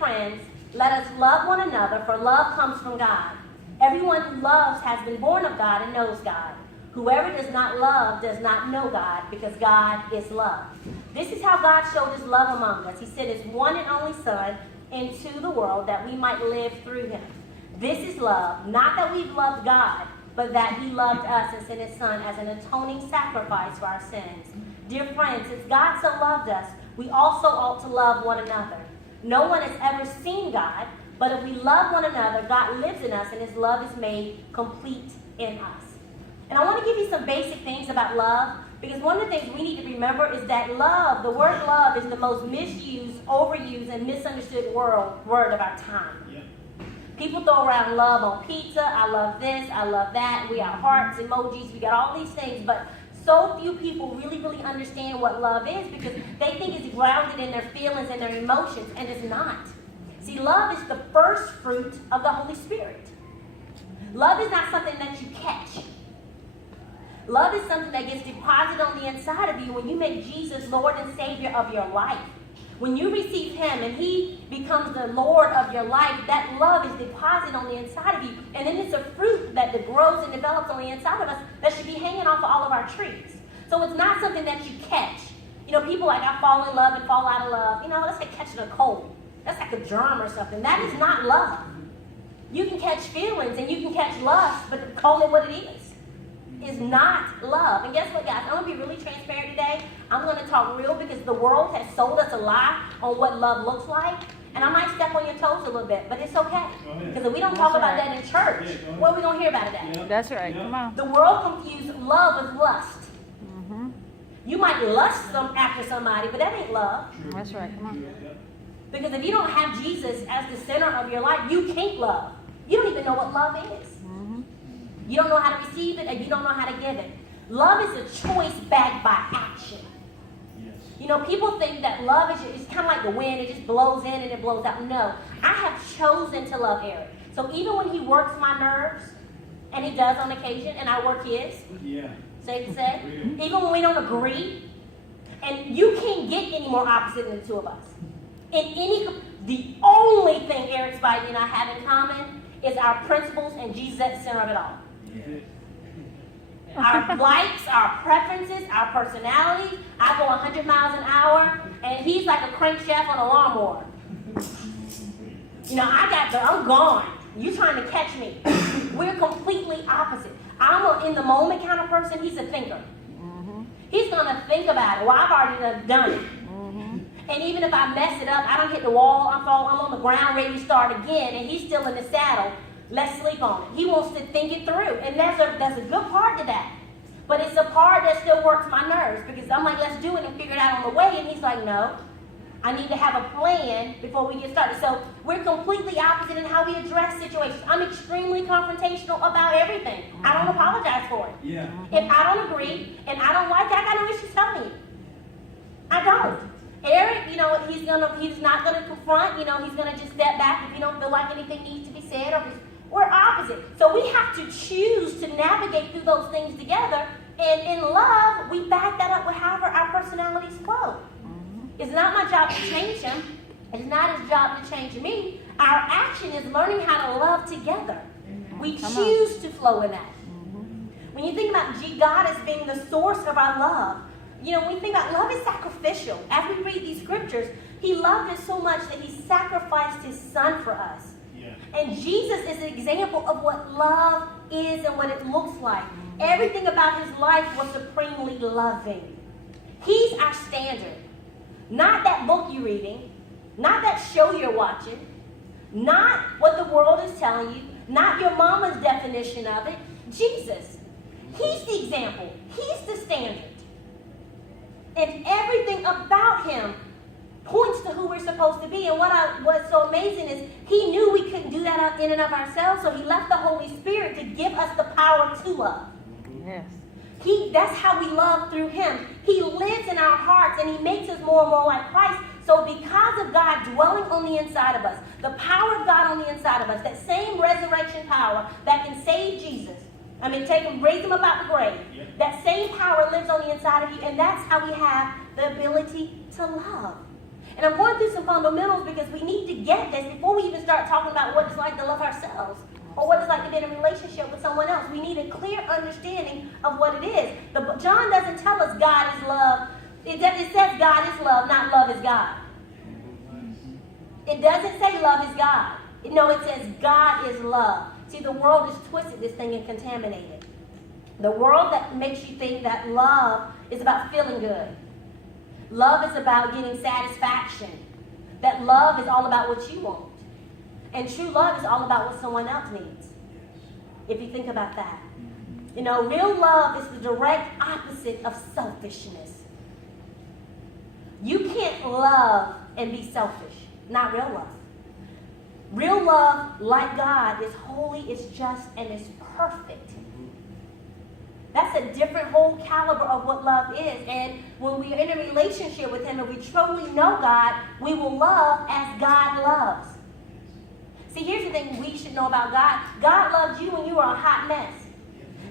friends, let us love one another, for love comes from God. Everyone who loves has been born of God and knows God. Whoever does not love does not know God, because God is love. This is how God showed his love among us. He sent his one and only Son into the world that we might live through him. This is love, not that we've loved God, but that he loved us and sent his Son as an atoning sacrifice for our sins. Dear friends, since God so loved us, we also ought to love one another. No one has ever seen God, but if we love one another, God lives in us and his love is made complete in us. And I want to give you some basic things about love, because one of the things we need to remember is that love, the word love, is the most misused, overused, and misunderstood word of our time. Yeah. People throw around love on pizza, I love this, I love that, we have hearts, emojis, we got all these things, but so few people really understand what love is, because they think it's grounded in their feelings and their emotions, and it's not. See, love is the first fruit of the Holy Spirit. Love is not something that you catch. Love is something that gets deposited on the inside of you when you make Jesus Lord and Savior of your life. When you receive him and he becomes the Lord of your life, that love is deposited on the inside of you. And then it's a fruit that grows and develops on the inside of us that should be hanging off of all of our trees. So it's not something that you catch. You know, people like, I fall in love and fall out of love. You know, that's like catching a cold. That's like a germ or something. That is not love. You can catch feelings and you can catch lust, but call it what it is not love. And guess what, guys? I'm going to be really transparent today. I'm going to talk real, because the world has sold us a lie on what love looks like. And I might step on your toes a little bit, but it's okay. Because if we don't talk about that in church, what are we going to hear about it at? Yeah. That's right. Yeah. Come on. The world confused love with lust. Mm-hmm. You might lust after somebody, but that ain't love. True. That's right. Come on. Because if you don't have Jesus as the center of your life, you can't love. You don't even know what love is. You don't know how to receive it, and you don't know how to give it. Love is a choice backed by action. Yes. You know, people think that love is kind of like the wind. It just blows in and it blows out. No, I have chosen to love Eric. So even when he works my nerves, and he does on occasion, and I work his, safe to say, even when we don't agree, and you can't get any more opposite than the two of us. The only thing Eric Spidey and I have in common is our principles and Jesus at the center of it all. Our likes, our preferences, our personalities. I go 100 miles an hour, and he's like a crankshaft on a lawnmower. You know, I'm gone. You trying to catch me. We're completely opposite. I'm an in the moment kind of person. He's a thinker. He's gonna think about it. Well, I've already done it. And even if I mess it up, I don't hit the wall, I'm on the ground ready to start again, and he's still in the saddle. Let's sleep on it. He wants to think it through. And that's a good part to that. But it's a part that still works my nerves, because I'm like, let's do it and figure it out on the way. And he's like, no, I need to have a plan before we get started. So we're completely opposite in how we address situations. I'm extremely confrontational about everything. I don't apologize for it. Yeah. If I don't agree and I don't like it, I got no issues telling you. I don't. Eric, you know, he's not gonna confront. You know, he's gonna just step back if you don't feel like anything needs to be said, or we're opposite. So we have to choose to navigate through those things together. And in love, we back that up with however our personalities flow. It's not my job to change him. It's not his job to change me. Our action is learning how to love together. We choose to flow in that. When you think about God as being the source of our love, you know, when we think about love is sacrificial. As we read these scriptures, he loved us so much that he sacrificed his son for us. Yeah. And Jesus is an example of what love is and what it looks like. Everything about his life was supremely loving. He's our standard. Not that book you're reading, not that show you're watching, not what the world is telling you, not your mama's definition of it. Jesus. He's the example. He's the standard. And everything about him points to who we're supposed to be. And what's so amazing is he knew we couldn't do that in and of ourselves, so he left the Holy Spirit to give us the power to love. Yes. That's how we love through him. He lives in our hearts, and he makes us more and more like Christ. So because of God dwelling on the inside of us, the power of God on the inside of us, that same resurrection power that can save Jesus, take him, raise him up out the grave. Yeah. That same power lives on the inside of you, and that's how we have the ability to love. And I'm going through some fundamentals because we need to get this before we even start talking about what it's like to love ourselves or what it's like to be in a relationship with someone else. We need a clear understanding of what it is. John doesn't tell us God is love. It says God is love, not love is God. It doesn't say love is God. No, it says God is love. See, the world has twisted this thing and contaminated. The world that makes you think that love is about feeling good. Love is about getting satisfaction. That love is all about what you want. And true love is all about what someone else needs. If you think about that. You know, real love is the direct opposite of selfishness. You can't love and be selfish. Not real love. Real love, like God, is holy, is just, and is perfect. That's a different whole caliber of what love is. And when we're in a relationship with Him and we truly know God, we will love as God loves. See, here's the thing we should know about God. God loved you when you were a hot mess.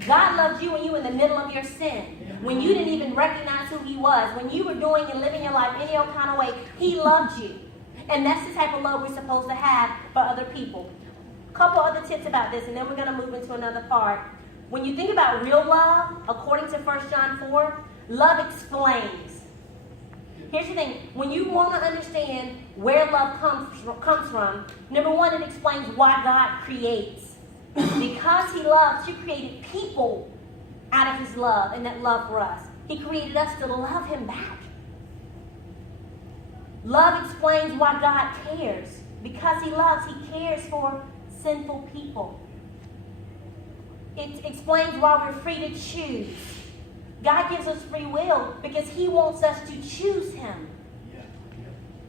God loved you when you were in the middle of your sin. When you didn't even recognize who He was. When you were doing and living your life any old kind of way, He loved you. And that's the type of love we're supposed to have for other people. A couple other tips about this, and then we're going to move into another part. When you think about real love, according to 1 John 4, love explains. Here's the thing. When you want to understand where love comes from, number one, it explains why God creates. Because He loves, He created people out of His love and that love for us. He created us to love Him back. Love explains why God cares. Because He loves, He cares for sinful people. It explains why we're free to choose. God gives us free will because He wants us to choose Him.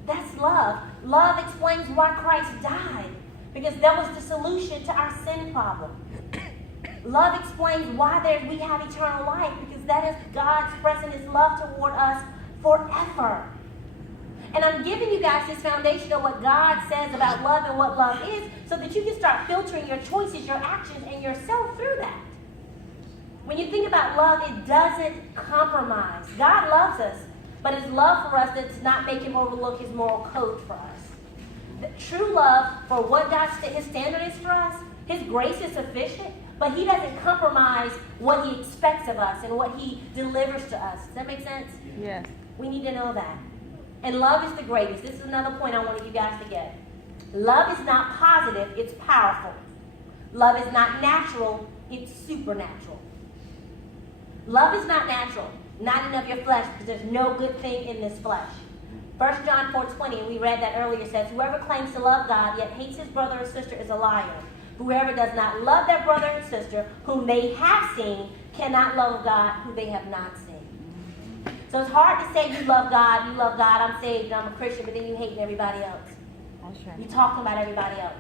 That's love. Love explains why Christ died because that was the solution to our sin problem. Love explains why we have eternal life because that is God expressing His love toward us forever. And I'm giving you guys this foundation of what God says about love and what love is so that you can start filtering your choices, your actions, and yourself through that. When you think about love, it doesn't compromise. God loves us, but His love for us does not make Him overlook His moral code for us. The true love for what His standard is for us, His grace is sufficient, but He doesn't compromise what He expects of us and what He delivers to us. Does that make sense? Yes. We need to know that. And love is the greatest. This is another point I wanted you guys to get. Love is not positive, it's powerful. Love is not natural, it's supernatural. Love is not natural, not in of your flesh, because there's no good thing in this flesh. 1 John 4:20, we read that earlier, says, whoever claims to love God yet hates his brother or sister is a liar. Whoever does not love their brother and sister whom they have seen cannot love God who they have not seen. So it's hard to say you love God, I'm saved, and I'm a Christian, but then you hate everybody else. That's right. You're talking about everybody else.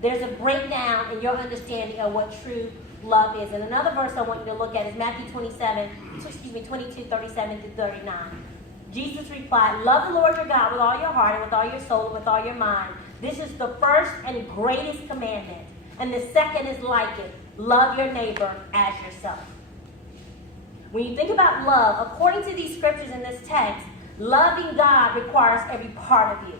There's a breakdown in your understanding of what true love is. And another verse I want you to look at is Matthew 22, 37 to 39. Jesus replied, love the Lord your God with all your heart and with all your soul and with all your mind. This is the first and greatest commandment. And the second is like it. Love your neighbor as yourself. When you think about love, according to these scriptures in this text, loving God requires every part of you.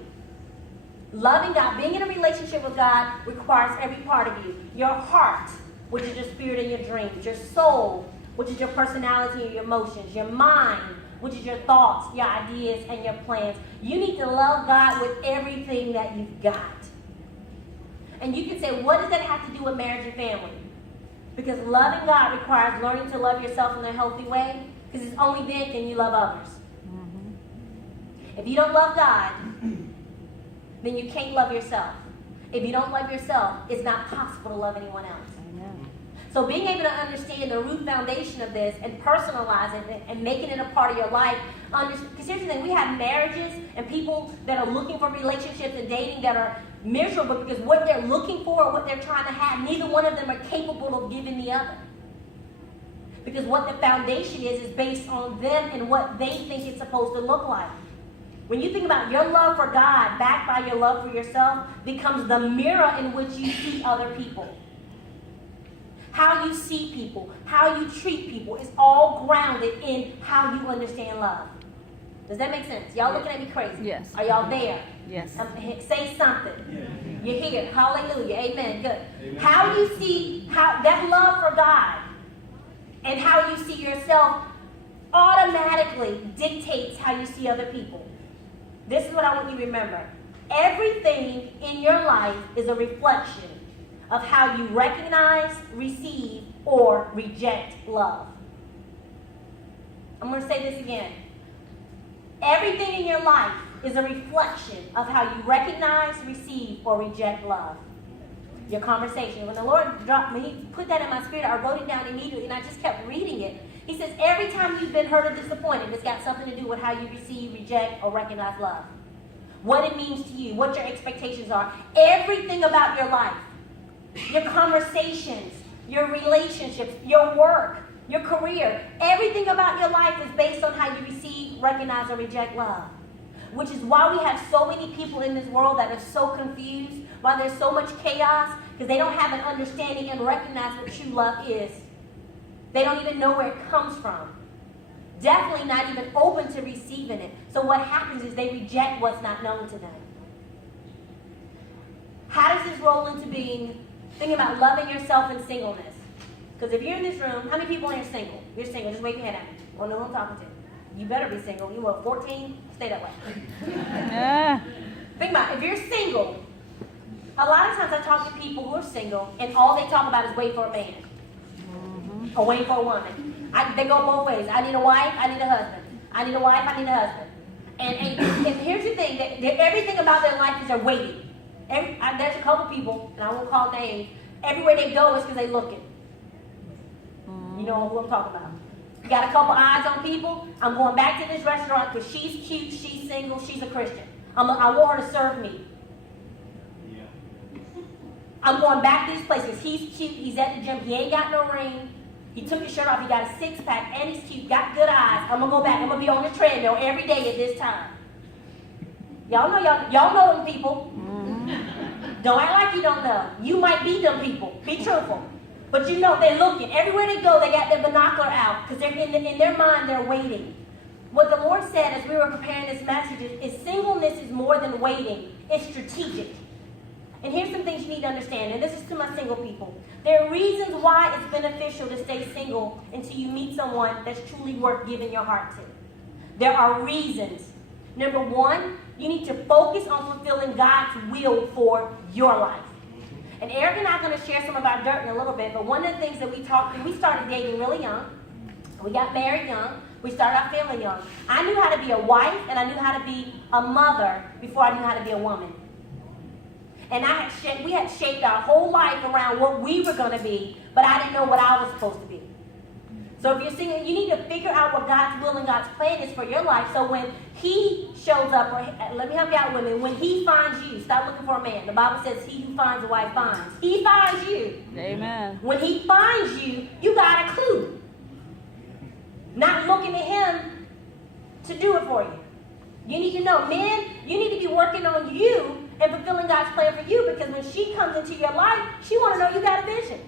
Loving God, being in a relationship with God requires every part of you. Your heart, which is your spirit and your dreams. Your soul, which is your personality and your emotions. Your mind, which is your thoughts, your ideas, and your plans. You need to love God with everything that you've got. And you can say, what does that have to do with marriage and family? Because loving God requires learning to love yourself in a healthy way, because it's only then can you love others. Mm-hmm. If you don't love God, then you can't love yourself. If you don't love yourself, it's not possible to love anyone else. Amen. So being able to understand the root foundation of this and personalize it and making it a part of your life, because here's the thing, we have marriages and people that are looking for relationships and dating that are miserable because what they're looking for or what they're trying to have, neither one of them are capable of giving the other. Because what the foundation is based on them and what they think it's supposed to look like. When you think about your love for God backed by your love for yourself becomes the mirror in which you see other people. How you see people, how you treat people is all grounded in how you understand love. Does that make sense? Y'all looking at me crazy? Yes. Are y'all there? Yes. Say something. You're here. Hallelujah. Amen. Good. How you see how that love for God and how you see yourself automatically dictates how you see other people. This is what I want you to remember. Everything in your life is a reflection of how you recognize, receive, or reject love. I'm going to say this again. Everything in your life is a reflection of how you recognize, receive, or reject love. Your conversation. When the Lord dropped me, He put that in my spirit, I wrote it down immediately, and I just kept reading it. He says, every time you've been hurt or disappointed, it's got something to do with how you receive, reject, or recognize love. What it means to you, what your expectations are. Everything about your life, your conversations, your relationships, your work, your career, everything about your life is based on how you receive, recognize, or reject love. Which is why we have so many people in this world that are so confused, why there's so much chaos, because they don't have an understanding and recognize what true love is. They don't even know where it comes from. Definitely not even open to receiving it. So what happens is they reject what's not known to them. How does this roll into being, thinking about loving yourself in singleness? Because if you're in this room, how many people are single? You're single, just wave your hand at me. I want to know who I'm talking to. You better be single. You were 14, stay that way. Think about it. If you're single, a lot of times I talk to people who are single, and all they talk about is wait for a man. Or wait for a woman. They go both ways. I need a wife, I need a husband. I need a wife, I need a husband. And here's the thing, everything about their life is they're waiting. There's a couple people, and I won't call names, everywhere they go is because they're looking. You know who I'm talking about. You got a couple eyes on people. I'm going back to this restaurant because she's cute, she's single, she's a Christian. I want her to serve me. I'm going back to these places. He's cute, he's at the gym, he ain't got no ring. He took his shirt off, he got a six-pack, and he's cute, got good eyes. I'm going to go back, I'm going to be on the treadmill every day at this time. Y'all know them people. Don't act like you don't know. You might be them people. Be truthful. But you know they're looking. Everywhere they go, they got their binocular out because they're in their mind, they're waiting. What the Lord said as we were preparing this message is singleness is more than waiting. It's strategic. And here's some things you need to understand, and this is to my single people. There are reasons why it's beneficial to stay single until you meet someone that's truly worth giving your heart to. There are reasons. Number one, you need to focus on fulfilling God's will for your life. And Eric and I are going to share some of our dirt in a little bit, but one of the things that we started dating really young. We got married young. We started our family young. I knew how to be a wife and I knew how to be a mother before I knew how to be a woman. And we had shaped our whole life around what we were going to be, but I didn't know what I was supposed to be. So if you're single, you need to figure out what God's will and God's plan is for your life. So when He shows up, or let me help you out, women, when He finds you, stop looking for a man. The Bible says he who finds a wife finds. He finds you. Amen. When He finds you, you got a clue. Not looking at Him to do it for you. You need to know, men, you need to be working on you and fulfilling God's plan for you, because when she comes into your life, she want to know you got a vision.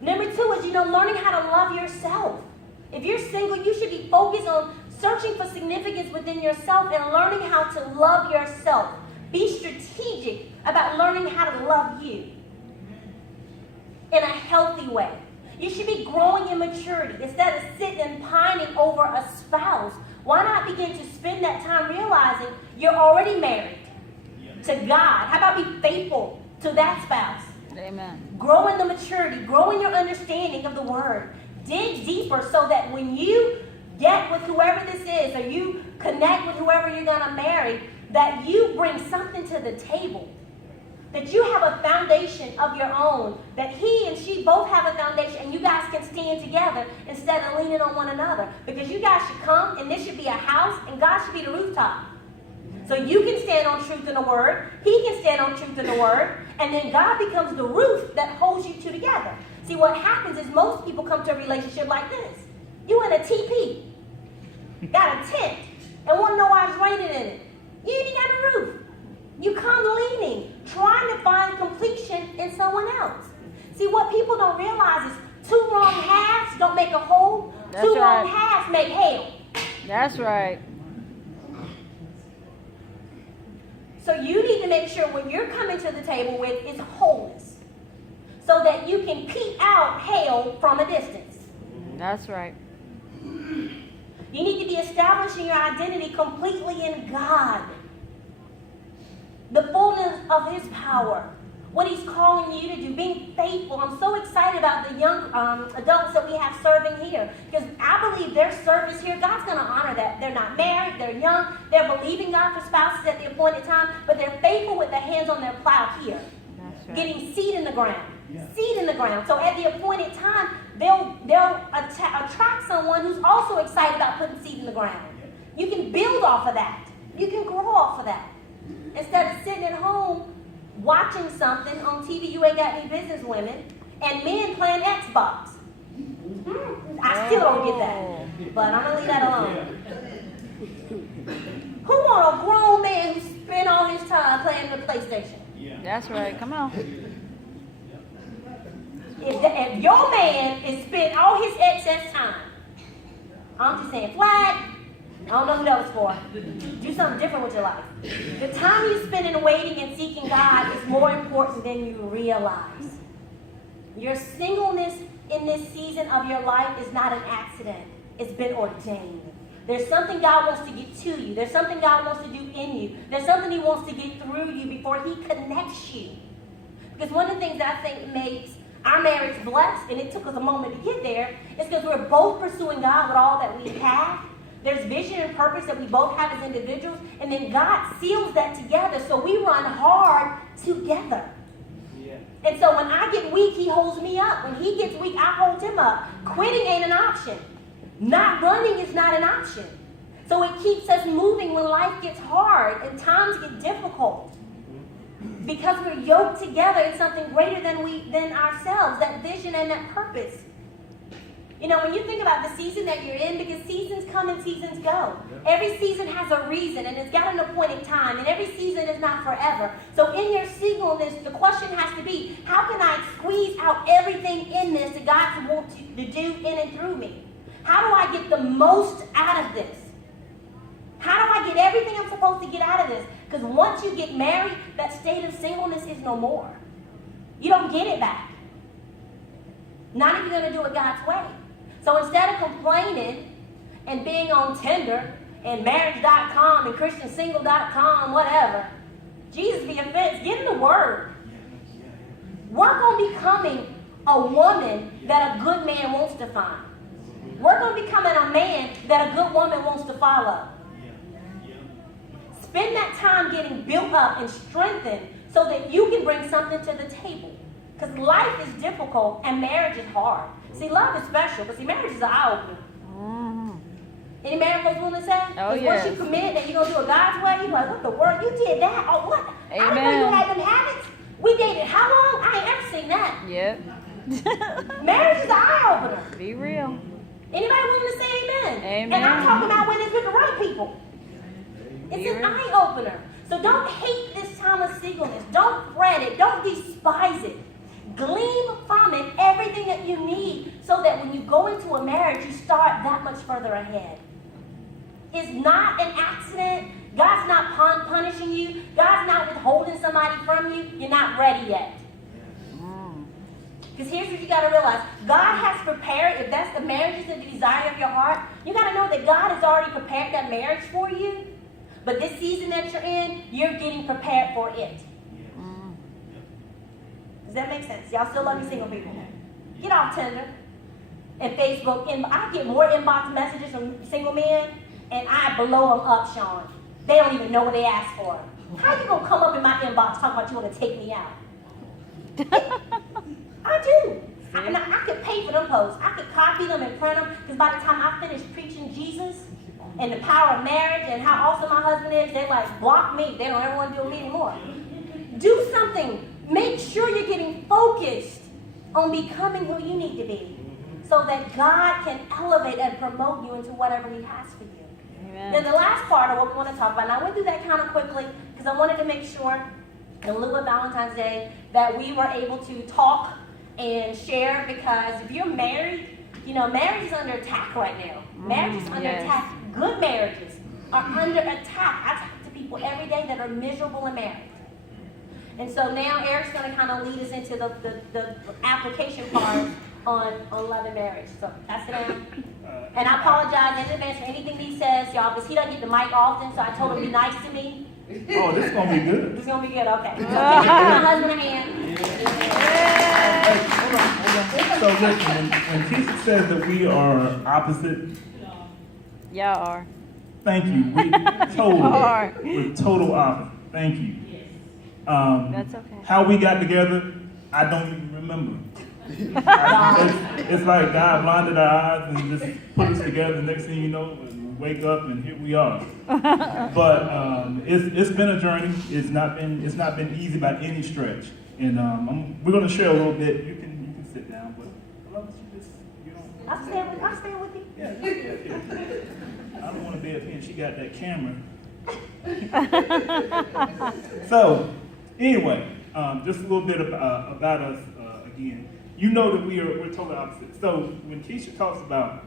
Number two is, learning how to love yourself. If you're single, you should be focused on searching for significance within yourself and learning how to love yourself. Be strategic about learning how to love you in a healthy way. You should be growing in maturity. Instead of sitting and pining over a spouse, why not begin to spend that time realizing you're already married to God? How about be faithful to that spouse? Amen. Grow in the maturity. Grow in your understanding of the Word. Dig deeper so that when you get with whoever this is, or you connect with whoever you're going to marry, that you bring something to the table. That you have a foundation of your own. That he and she both have a foundation, and you guys can stand together instead of leaning on one another. Because you guys should come, and this should be a house, and God should be the rooftop. So you can stand on truth in the Word. He can stand on truth in the Word. And then God becomes the roof that holds you two together. See, what happens is most people come to a relationship like this. You in a TP. Got a tent. And want to know why it's raining in it. You ain't got a roof. You come leaning, trying to find completion in someone else. See, what people don't realize is two wrong halves don't make a whole. That's two right. wrong halves make hell. That's right. So you need to make sure what you're coming to the table with is wholeness, so that you can peep out hell from a distance. That's right. You need to be establishing your identity completely in God. The fullness of His power. What He's calling you to do. Being faithful. I'm so excited about the young adults that we have serving here. Because I believe their service here, God's going to honor that. They're not married. They're young. They're believing God for spouses at the appointed time. But they're faithful with their hands on their plow here. That's right. Getting seed in the ground. Seed in the ground. So at the appointed time, they'll attract someone who's also excited about putting seed in the ground. You can build off of that. You can grow off of that. Instead of sitting at home watching something on TV you ain't got any business, women, and men playing Xbox. I still don't get that. But I'm going to leave that alone. Who want a grown man who spend all his time playing the PlayStation? That's right. Come on. If your man is spent all his excess time, I'm just saying, flag, I don't know who that was for. Do something different with your life. The time you spend in waiting and seeking God is more important than you realize. Your singleness in this season of your life is not an accident. It's been ordained. There's something God wants to get to you. There's something God wants to do in you. There's something He wants to get through you before He connects you. Because one of the things that I think makes our marriage blessed, and it took us a moment to get there, is because we're both pursuing God with all that we have. There's vision and purpose that we both have as individuals, and then God seals that together, so we run hard together. Yeah. And so when I get weak, He holds me up. When He gets weak, I hold Him up. Quitting ain't an option. Not running is not an option. So it keeps us moving when life gets hard and times get difficult. Because we're yoked together in something greater than ourselves, that vision and that purpose. You know, when you think about the season that you're in, because seasons come and seasons go. Every season has a reason, and it's got an appointed time, and every season is not forever. So in your singleness, the question has to be, how can I squeeze out everything in this that God wants to do in and through me? How do I get the most out of this? How do I get everything I'm supposed to get out of this? Because once you get married, that state of singleness is no more. You don't get it back. Not if you're going to do it God's way. So instead of complaining and being on Tinder and marriage.com and christiansingle.com, whatever, Jesus be offense, get in the Word. Work on becoming a woman that a good man wants to find. Work on becoming a man that a good woman wants to follow. Spend that time getting built up and strengthened so that you can bring something to the table. Because life is difficult and marriage is hard. See, love is special, but see, marriage is an eye-opener. Any married folks want to say? Oh, yeah. Once yes. you commit that you're going to do it God's way, you're like, what the world? You did that? Oh, what? Amen. I didn't know you had them habits. We dated how long? I ain't ever seen that. Yep. Marriage is an eye-opener. Be real. Anybody willing to say amen? Amen. And I'm talking about when it's with the right people. It's an eye-opener. So don't hate this time of singleness. Don't fret it. Don't despise it. Glean from it everything that you need so that when you go into a marriage, you start that much further ahead. It's not an accident. God's not punishing you. God's not withholding somebody from you. You're not ready yet. Because here's what you got to realize. God has prepared, if that's the marriage is the desire of your heart, you got to know that God has already prepared that marriage for you. But this season that you're in, you're getting prepared for it. Does that make sense? Y'all still love me single people? Get off Tinder and Facebook. I get more inbox messages from single men, and I blow them up, Sean. They don't even know what they asked for. How you going to come up in my inbox talking about you want to take me out? I do. I could pay for them posts. I could copy them and print them, because by the time I finish preaching Jesus and the power of marriage and how awesome my husband is, they like block me. They don't ever want to deal with me anymore. Do something. Make sure you're getting focused on becoming who you need to be so that God can elevate and promote you into whatever He has for you. Amen. Then the last part of what we want to talk about, and I went through that kind of quickly because I wanted to make sure, in lieu of Valentine's Day, that we were able to talk and share, because if you're married, you know, marriage is under attack right now. Marriage is under attack good marriages are under attack. I talk to people every day that are miserable in marriage. And so now Eric's going to kind of lead us into the application part on love and marriage. So that's it. And I apologize in advance for anything he says, y'all, because he doesn't get the mic often, so I told him to be nice to me. Oh, this is going to be good. This is going to be good, okay. So can you give my husband a hand? Hey, hold on. So listen, when Keisha says that we are opposite, Y'all are. thank you. We're total opposite. Thank you. That's okay. How we got together, I don't even remember. It's like God blinded our eyes and just put us together. The next thing you know, we wake up and here we are. But it's been a journey. It's not been easy by any stretch. And we're going to share a little bit. You can sit down, but I love that you don't. I'll stay with you. Yeah. I don't want to be up here. She got that camera. So, anyway, just a little bit about us again. You know that we're totally opposite. So when Keisha talks about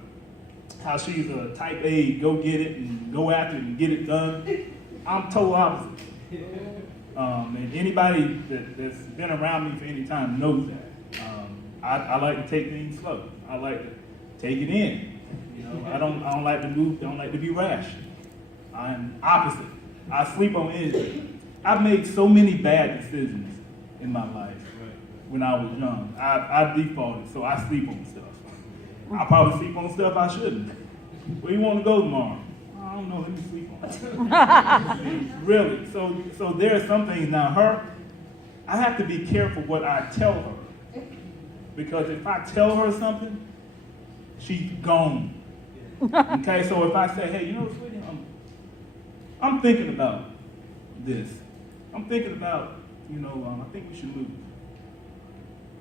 how she's a type A, go get it and go after it and get it done, I'm total opposite. And anybody that's been around me for any time knows that. I like to take things slow. I like to take it in. You know, I don't like to move. Don't like to be rash. I'm opposite. I sleep on anything. I've made so many bad decisions in my life. When I was young, I defaulted, so I sleep on stuff. I probably sleep on stuff I shouldn't. Where you want to go tomorrow? I don't know. Let me sleep on it. Really. So there are some things now. I have to be careful what I tell her, because if I tell her something, she's gone. Okay. So if I say, hey, you know, sweetie, I'm thinking about this. I'm thinking about, I think we should move.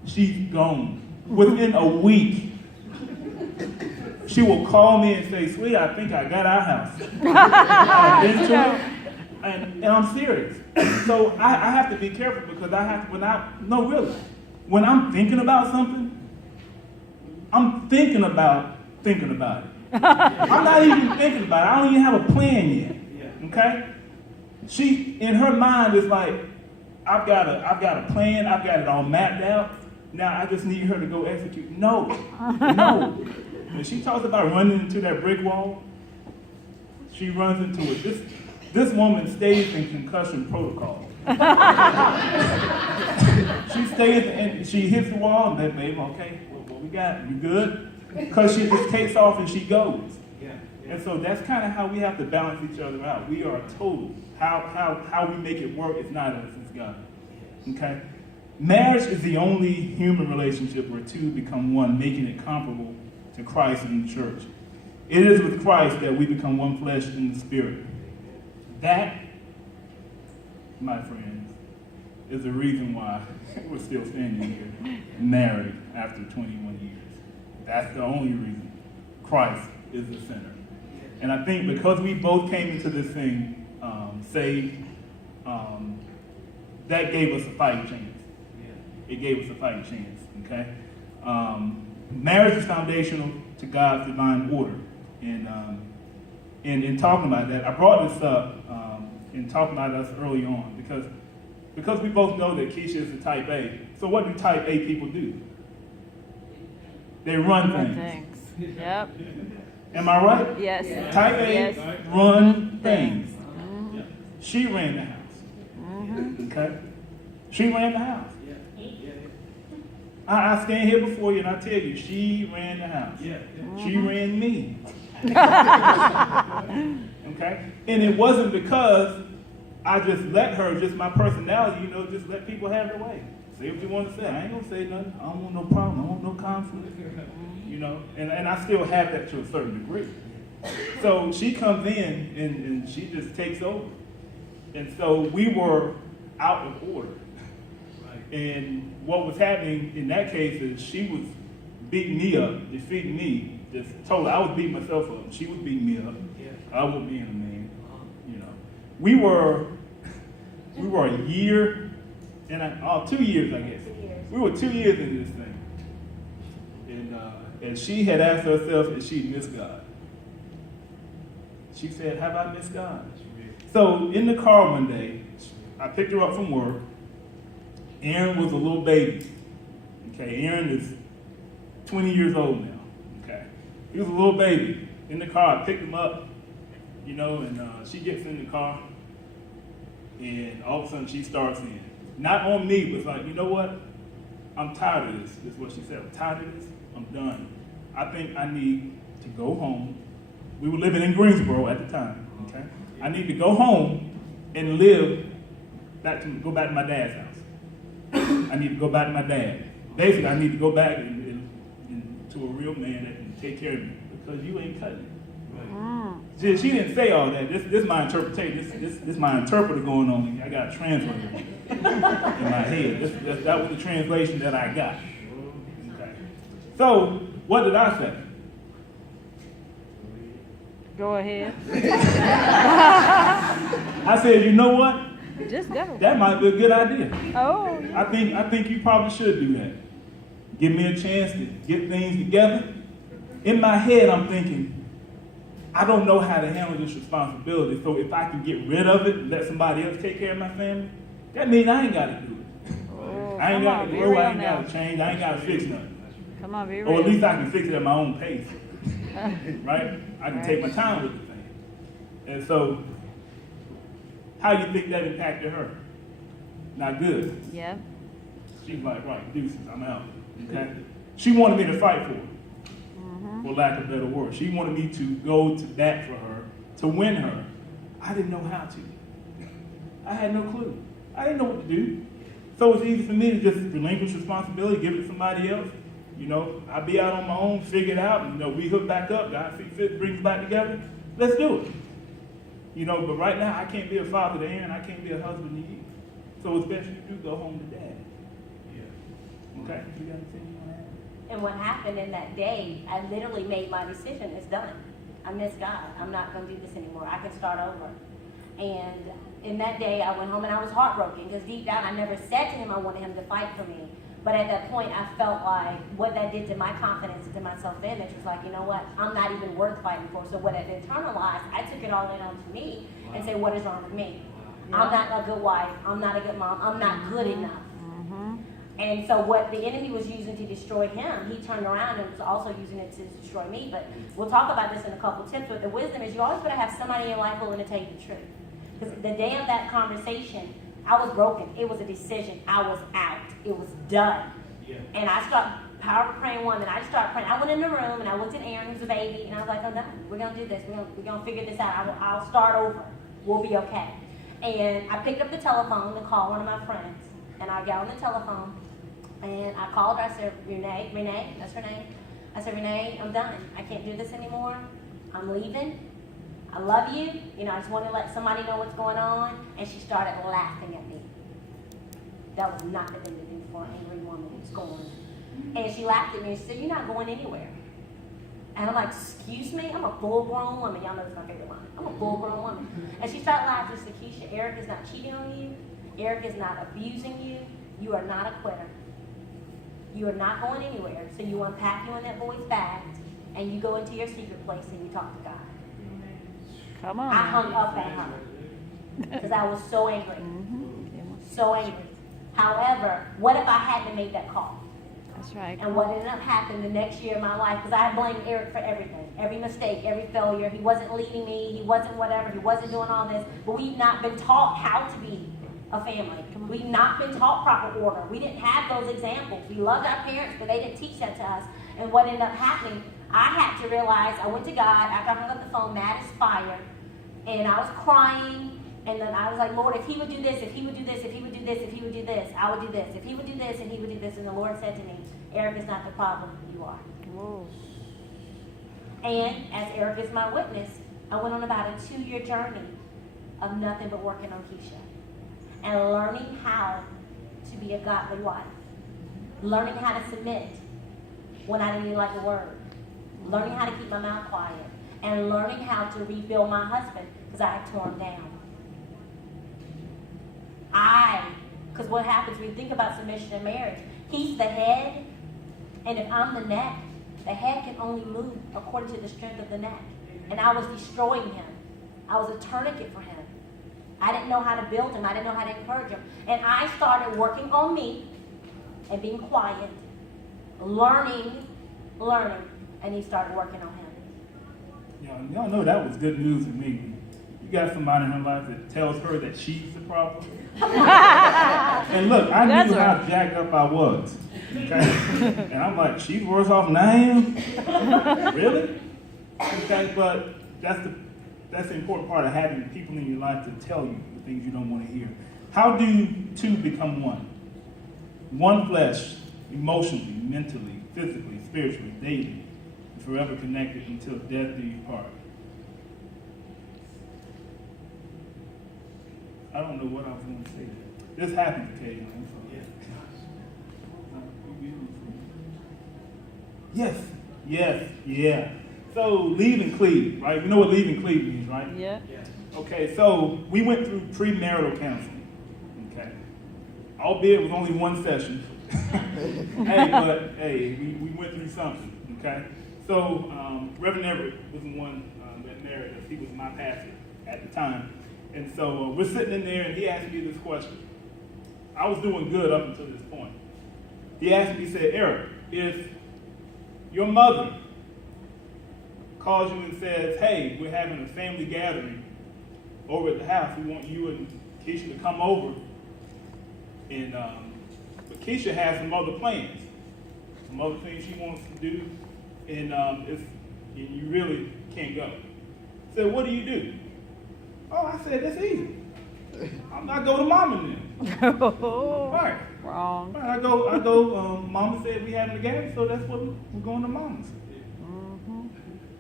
She's gone. Within a week, she will call me and say, sweetie, I think I got our house. I've been to it, and I'm serious. So I have to be careful, because when I'm thinking about something, I'm thinking about it. I'm not even thinking about it. I don't even have a plan yet. Okay? She, in her mind, is like, I've got a plan, I've got it all mapped out. Now I just need her to go execute. No. When she talks about running into that brick wall, she runs into it. This woman stays in concussion protocol. She stays and she hits the wall, and then, babe, okay, what we got? You good? Because she just takes off and she goes. And so that's kind of how we have to balance each other out. We are total. How we make it work is not us, it's God. Okay? Marriage is the only human relationship where two become one, making it comparable to Christ and the church. It is with Christ that we become one flesh in the spirit. That, my friends, is the reason why we're still standing here, married after 21 years. That's the only reason. Christ is the center. And I think because we both came into this thing saved, that gave us a fighting chance. It gave us a fighting chance, okay? Marriage is foundational to God's divine order. And in talking about that, I brought this up in talking about us early on because we both know that Keisha is a type A. So what do type A people do? They run things. Yep. Am I right? Yes. Type A Yes. run things. Mm-hmm. She ran the house. Mm-hmm. Okay? She ran the house. I stand here before you and I tell you, she ran the house. She ran me. Okay? And it wasn't because I just let her, just my personality, just let people have their way. Say what you want to say. I ain't going to say nothing. I don't want no problem. I don't want no conflict. And I still have that to a certain degree. So she comes in and she just takes over. And so we were out of order. And what was happening in that case is she was beating me up, defeating me. Just totally, I was beating myself up. She was beating me up. I was being a man. We were a year and 2 years, I guess. We were 2 years in this thing. And she had asked herself if she missed God. She said, have I missed God? So in the car one day, I picked her up from work. Aaron was a little baby. Okay, Aaron is 20 years old now. Okay, he was a little baby. In the car, I picked him up, and she gets in the car, and all of a sudden she starts in. Not on me, but it's like, you know what? I'm tired of this. This is what she said. I'm tired of this. I'm done. I think I need to go home. We were living in Greensboro at the time. Okay, I need to go home and go back to my dad's house. I need to go back to my dad. Basically, I need to go back and to a real man that can take care of me because you ain't cutting it. She didn't say all that. This is my interpretation. This is my interpreter going on. I got a translator in my head. That was the translation that I got. Okay. So, what did I say? Go ahead. I said, you know what? Just go. That might be a good idea. Oh, yeah. I think you probably should do that. Give me a chance to get things together. In my head, I'm thinking, I don't know how to handle this responsibility, so if I can get rid of it and let somebody else take care of my family, that means I ain't got to do it. Oh, I ain't come got on, to be grow, I real ain't got now. to change, I ain't got to fix nothing. Come on, be real. Or at least I can fix it at my own pace, right? I can take my time with the thing. And so, how you think that impacted her? Not good. Yeah. She's like, right, deuces, I'm out. Okay? She wanted me to fight for her, for lack of a better word. She wanted me to go to bat for her, to win her. I didn't know how to. I had no clue. I didn't know what to do. So it's easy for me to just relinquish responsibility, give it to somebody else. I'll be out on my own, figure it out, and, we hook back up. God see fit, brings us back together. Let's do it. But right now, I can't be a father to Aaron. I can't be a husband to you. So it's best you do go home to dad. Yeah. Okay? You got anything you want to add? And what happened in that day, I literally made my decision. It's done. I miss God. I'm not going to do this anymore. I can start over. And in that day, I went home and I was heartbroken because deep down, I never said to him I wanted him to fight for me. But at that point, I felt like what that did to my confidence and to my self-image was like, you know what? I'm not even worth fighting for. So what it internalized, I took it all in onto me and said, what is wrong with me? I'm not a good wife. I'm not a good mom. I'm not good enough. And so what the enemy was using to destroy him, he turned around and was also using it to destroy me. But we'll talk about this in a couple tips. But the wisdom is you always better have somebody in your life willing to tell you the truth. Because the day of that conversation, I was broken. It was a decision. I was out. It was done. Yeah. And I started powerful praying woman. I just started praying. I went in the room and I looked at Aaron, who's a baby, and I was like, I'm done. We're gonna do this. We're gonna figure this out. I'll start over. We'll be okay. And I picked up the telephone to call one of my friends. And I got on the telephone and I called her. I said, Renee, that's her name. I said, Renee, I'm done. I can't do this anymore. I'm leaving. I love you. I just want to let somebody know what's going on. And she started laughing at me. That was not the thing to do for an angry woman who's going. And she laughed at me and she said, you're not going anywhere. And I'm like, excuse me? I'm a full-grown woman. Y'all know it's my favorite line. I'm a full-grown woman. And she started laughing. She said, Keisha, Eric is not cheating on you. Eric is not abusing you. You are not a quitter. You are not going anywhere. So you unpack you in that boy's bag and you go into your secret place and you talk to God. Come on. I hung up at her because I was so angry. So angry. However, what if I hadn't made that call? That's right. And what ended up happening the next year of my life, because I blamed Eric for everything, every mistake, every failure. He wasn't leading me, he wasn't whatever, he wasn't doing all this. But we've not been taught how to be a family. We've not been taught proper order. We didn't have those examples. We loved our parents, but they didn't teach that to us. And what ended up happening, I had to realize, I went to God after I hung up the phone, mad as fire, and I was crying. And then I was like, Lord, if he would do this, if he would do this, if he would do this, if he would do this, I would do this. If he would do this, and he would do this. And the Lord said to me, Eric is not the problem, you are. Whoa. And as Eric is my witness, I went on about a 2-year journey of nothing but working on Keisha. And learning how to be a godly wife. Learning how to submit when I didn't even like the word. Learning how to keep my mouth quiet. And learning how to rebuild my husband because I had torn him down. Because what happens when you think about submission in marriage, he's the head, and if I'm the neck, the head can only move according to the strength of the neck. And I was destroying him I was a tourniquet for him. I didn't know how to build him. I didn't know how to encourage him. And I started working on me and being quiet, learning, and he started working on him. Y'all know that was good news to me. You got somebody in her life that tells her that she's the problem. And look, I That's knew right. how jacked up I was. Okay? And I'm like, she's worse off than I am? Really? Okay, but that's the important part of having people in your life to tell you the things you don't want to hear. How do two become one? One flesh, emotionally, mentally, physically, spiritually, daily, forever connected until death do you part. I don't know what I was going to say there. This happens occasionally. Yeah. So leaving Cleveland, right? You know what leaving Cleveland means, right? Yeah. Okay, so we went through premarital counseling. Okay, albeit it was only one session. We went through something. Okay, so Reverend Everett was the one that married us. He was my pastor at the time, and so we're sitting in there, and he asked me this question. I was doing good up until this point. He asked me, he said, Eric, if your mother calls you and says, hey, we're having a family gathering over at the house. We want you and Keisha to come over. And but Keisha has some other plans, some other things she wants to do, and you really can't go. I said, what do you do? Oh, I said, that's easy. I go to mama then. Right. Wrong. Right, I go, mama said we having a gathering, so that's what we're going to mama's. Mm-hmm.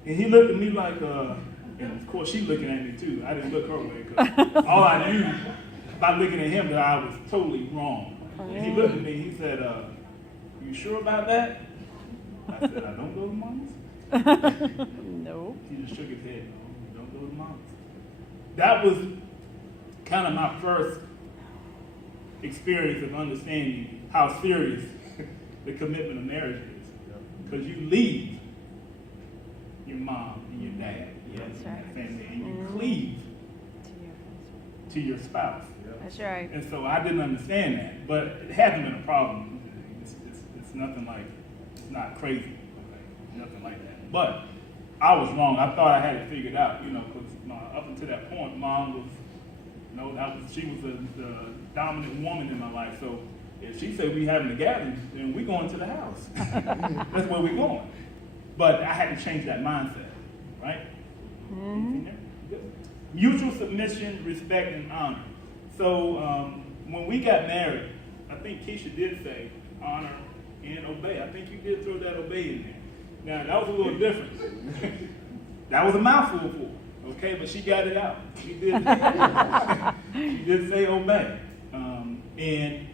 And he looked at me like, and of course she looking at me too. I didn't look her way, because all I knew by looking at him that I was totally wrong. And he looked at me, he said, you sure about that? I said, I don't go to mama's. No. He just shook his head, no, don't go to mama's. That was kind of my first experience of understanding how serious the commitment of marriage is. Because you leave your mom and your dad, your family, and you cleave to your spouse. That's right. And so I didn't understand that, but it hasn't been a problem. It's nothing like, it's not crazy, okay? Nothing like that. But I was wrong. I thought I had it figured out, because up until that point, mom was, she was the dominant woman in my life. So if she said we having a gathering, then we going to the house. That's where we're going. But I had to change that mindset, right? Mm-hmm. Mutual submission, respect, and honor. So when we got married, I think Keisha did say honor and obey. I think you did throw that obey in there. Now, that was a little different. That was a mouthful for her, okay? But she got it out. She did say obey. And